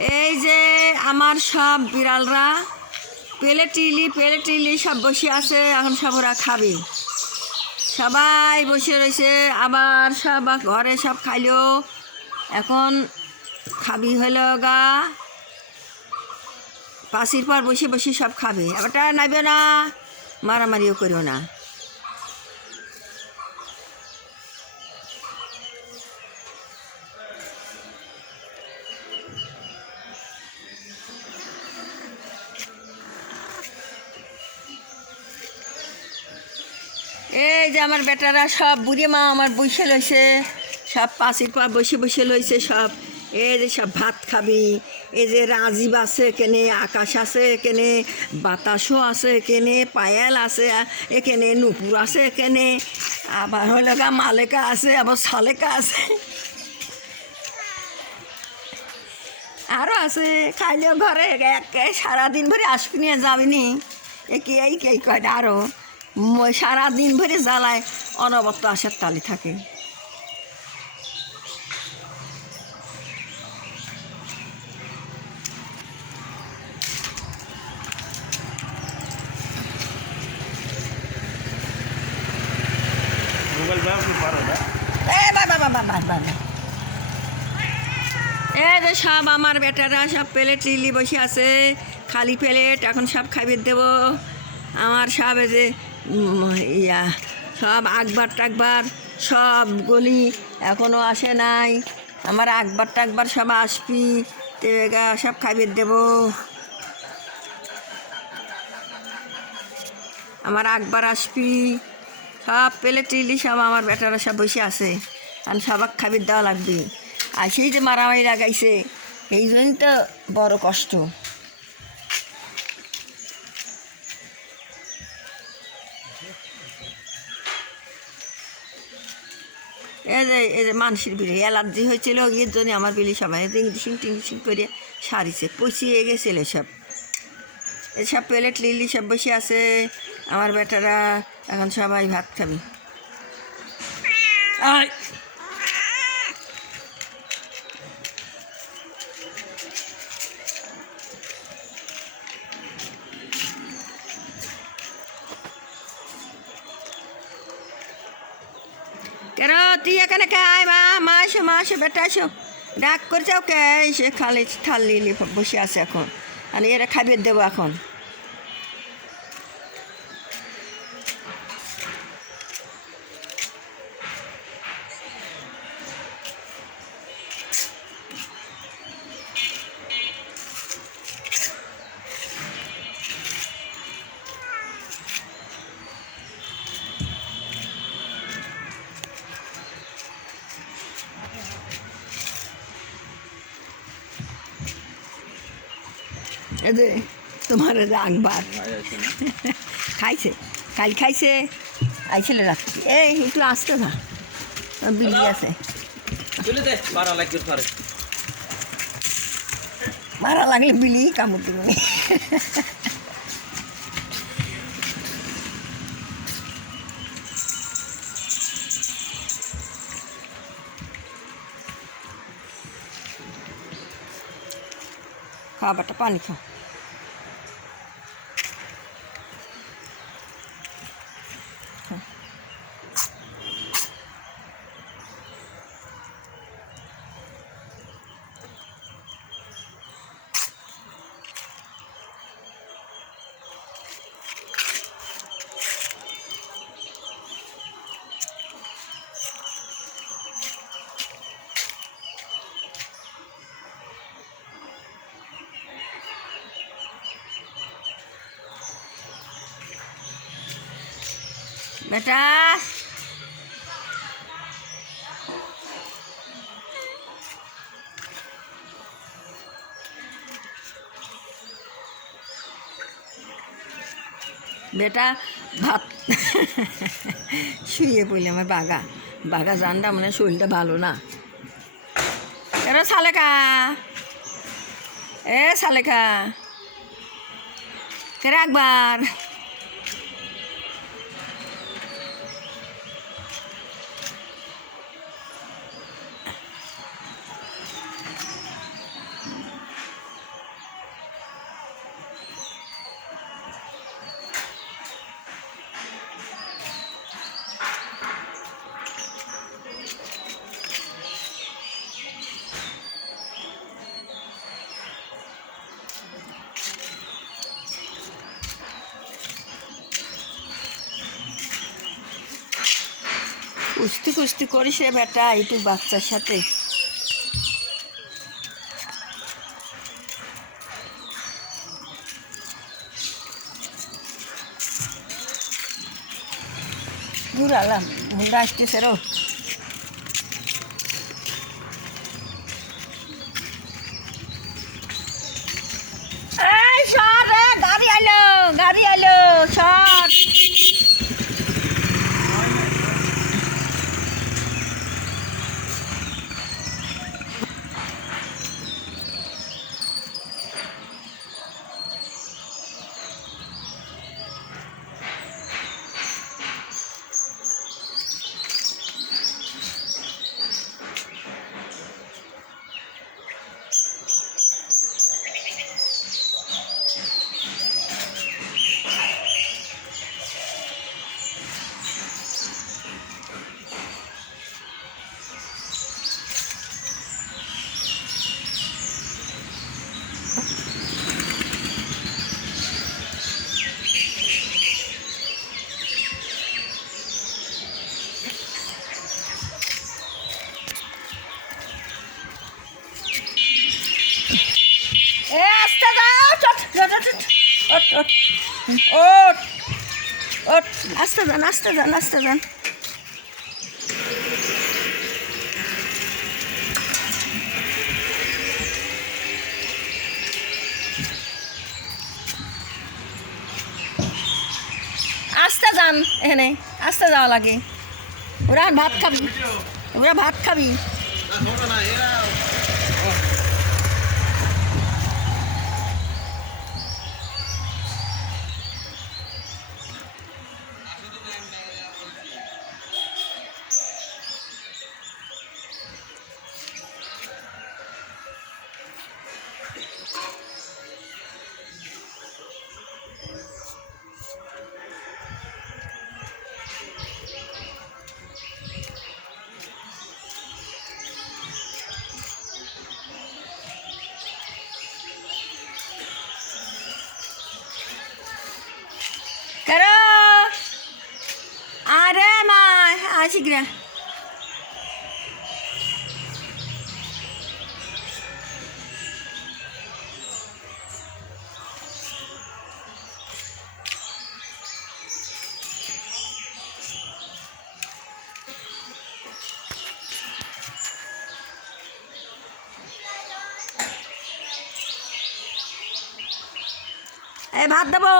এই যে আমার সব বিড়ালরা পেলে টিলি সব বসে আছে, এখন সব ওরা খাবে। সবাই বসে রয়েছে, আবার সব ঘরে সব খাইলো। এখন খাবি হলো গা পাশির পর বসে বসে সব খাবে। আবারটা নাইবে না, মারামারিও করিও না। এই যে আমার বেটারা সব বুড়ি মা আমার বসে লইছে, সব পাশির পর বসে বসে লইছে সব। এই যে সব ভাত খাবি। এই যে রাজীব আছে এখানে, আকাশ আছে এখানে, বাতাসও আছে এখানে, পায়েল আছে এখানে, নুপুর আছে এখানে, আবার হলো গা মালেকা আছে, আবার সালেকা আছে, আরও আছে। খাইলেও ঘরে একে সারাদিন ভরে আসবি নিয়ে যাবিনি, একে এই কয়টা আরও সারাদিন ভরে জ্বালায় অনবরত আসার তালি থাকে। এই যে সব আমার বেটারা সব প্লেট চিলি বসে আছে, খালি প্লেট, এখন সব খাইয়ে দেবো। আমার সব এই যে ইয়া সব আকবার টাকবার সব গলি এখনও আসে নাই। আমার আকবার টাকবার সব আসবি, তেগা সব খাইয়ে দেবো। আমার আকবার আসবি, সব প্লেট চিলি সব আমার বেটারা সব বসে আছে, কারণ সবাক খাবির দেওয়া লাগবে। আর সেই যে মারামারি লাগাইছে, এই জন্যই তো বড় কষ্ট। এই যে মানুষের বিলি অ্যালার্জি হয়েছিল, এর জন্য আমার বিলি সবাই টিংটিং টিংটিং করে সারিছে, পচিয়ে গেছিল সব। এসব প্লেট লিলি সব বসে আছে, আমার বেটারা এখন সবাই ভাত খাবি। কেন তুই এখানে খাই? মা আসো বেটা আসো, ডাক করছে ওকে। সে খালি থাল লিলি বসে আছে এখন, আর এরা খাবিয়ে দেবো এখন। এদের তোমার আকবার খাইছে, কাল খাইছে, আইছিলে রাত্রি। এই একটু আসতে না, বিলি আছে, মারা লাগলে বিলি কামড় দিবি। খাবারটা পানি খা। বেটা বেটা ভাত শুয়ে পড়লে আমার বাঘা জানটা মানে শরীরটা ভালো না। এরা সালেকা, সালেকা কে একবার কুস্তি কুস্তি করিস রে বেটা একটু বাচ্চার সাথে। দূর আলাম মুন্ডা আসতেছে রো। এই সর রে, গাড়ি আইলো সর। এ আস্তে যাও, চট চট চট। ওঠ ওঠ ওঠ ওঠ, আস্তে যান আস্তে যান আস্তে যান। আস্তে যান, এখানে আস্তে যাওয়া লাগে। ওরা ভাত খাবি, ওরা ভাত খাবি। কারো আরে মা আসি কিনা। এ ভাত দেবো।